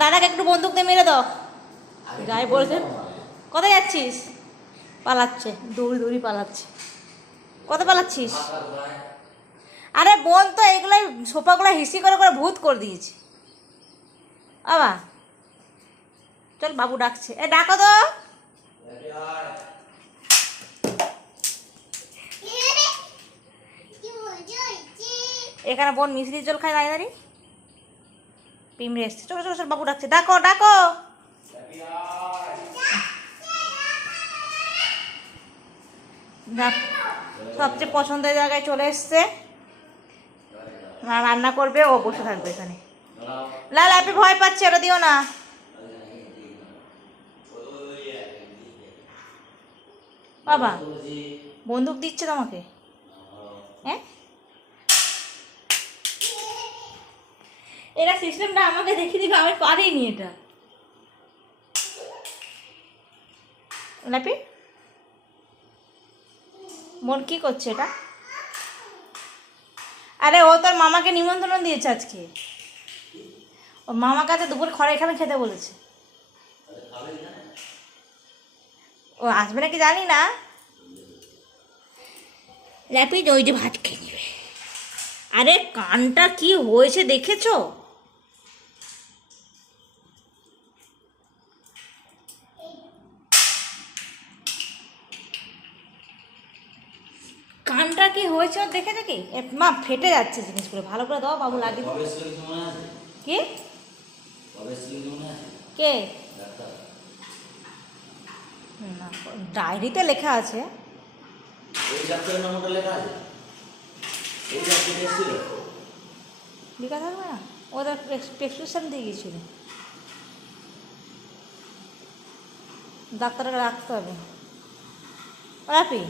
দাদাকে একটু বন্দুক দিয়ে মেরে দাও। যাই বলছে। কোথায় যাচ্ছিস? পালাচ্ছে, দৌড়ি দৌড়ি পালাচ্ছে। কোথায় পালাচ্ছিস? আরে বোন তো এইগুলাই সোফাগুলো হিসি করে করে ভূত করে দিয়েছে। বাবা চল, বাবু ডাকছে। এ ডাকো তো। এখানে বোন মিষ্টি জল খায় দাঁড়িয়ে দাঁড়িয়ে। পিমড়ে এসছে। চলো চলো চলো, বাবু ডাকছে। ডাকো ডাকো। সবচেয়ে পছন্দের জায়গায় চলে এসছে। রান্না করবে, ও বসে থাকবে এখানে। লাল আপনি ভয় পাচ্ছে, ওটা দিও না। বাবা বন্দুক দিচ্ছে তোমাকে? হ্যাঁ, এরা সিস্টেমটা আমাকে দেখিয়ে দিবে, আমি পারিনি এটা। লাপি বোন কি করছে এটা? আরে ও তোর মামাকে নিমন্ত্রণ দিয়েছে আজকে। ও মামা কাছে দুপুর খড় এখানে খেতে বলেছে। ও আসবে নাকি জানি না। ল্যাপিড ওই যে ভাত খেয়ে নেবে। আরে কানটা কি হয়েছে দেখেছো? কানটা কি হয়েছে দেখেছো কি? মা ফেটে যাচ্ছে জিনিসগুলো, ভালো করে দাও বাবু, লাগিয়ে দাও। কি কে? না, ডায়েরিতে লেখা আছে। লেখা থাকবে না? ওদের প্রেসক্রিপশন দিয়ে গিয়েছিল, ডাক্তারকে রাখতে হবে। রাপি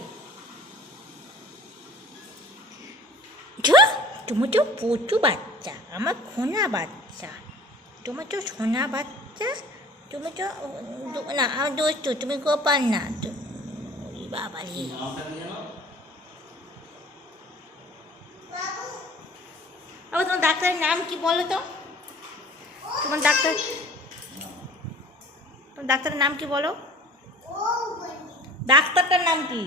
তুমি তো প্রচুর বাচ্চা, আমার খোনা বাচ্চা, তোমার তো সোনা বাচ্চা, তুমি তো না দোস্ত, তুমি গোপাল না। বাবা তোমার ডাক্তারের নাম কি বলো তো? তোমার ডাক্তারের নাম কি বলো? ডাক্তারটার নাম কি?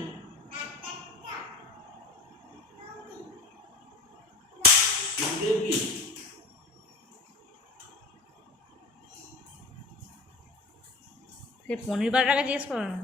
সে পনির বাটাকে জিজ্ঞেস করো না।